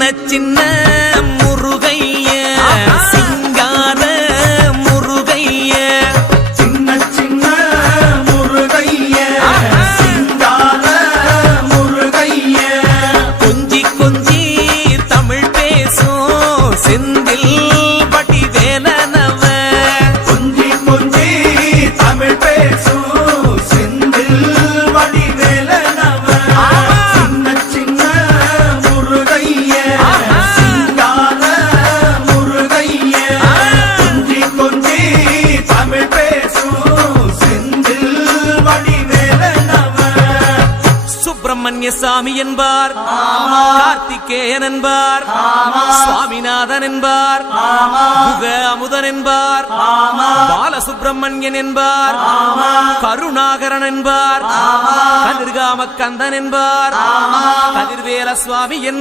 சின்ன சின்ன முருகைய சிங்கார முருகைய சின்ன சின்ன முருகைய சிங்கார முருகைய கொஞ்சி கொஞ்சி தமிழ் பேசும் செந்தில் பட்டி வேலனவ கொஞ்சி கொஞ்சி தமிழ் பேசும் செந்தில் பட்டி வேலனவ சின்ன சின்ன முருகைய சிங்கார முருகைய கொஞ்சி கொஞ்சி தமிழ் பேசும் செந்தில் பட்டி வேலனவ சுப்பிரமணிய சாமி என்பார் கார்த்திகேயன் என்பார் சுவாமிநாதன் என்பார் முக அமுதன் என்பார் பாலசுப்பிரமணியன் என்பார் கருணாகரன் என்பார் கதிர்காம கந்தன் என்பார் கதிர்வேல சுவாமி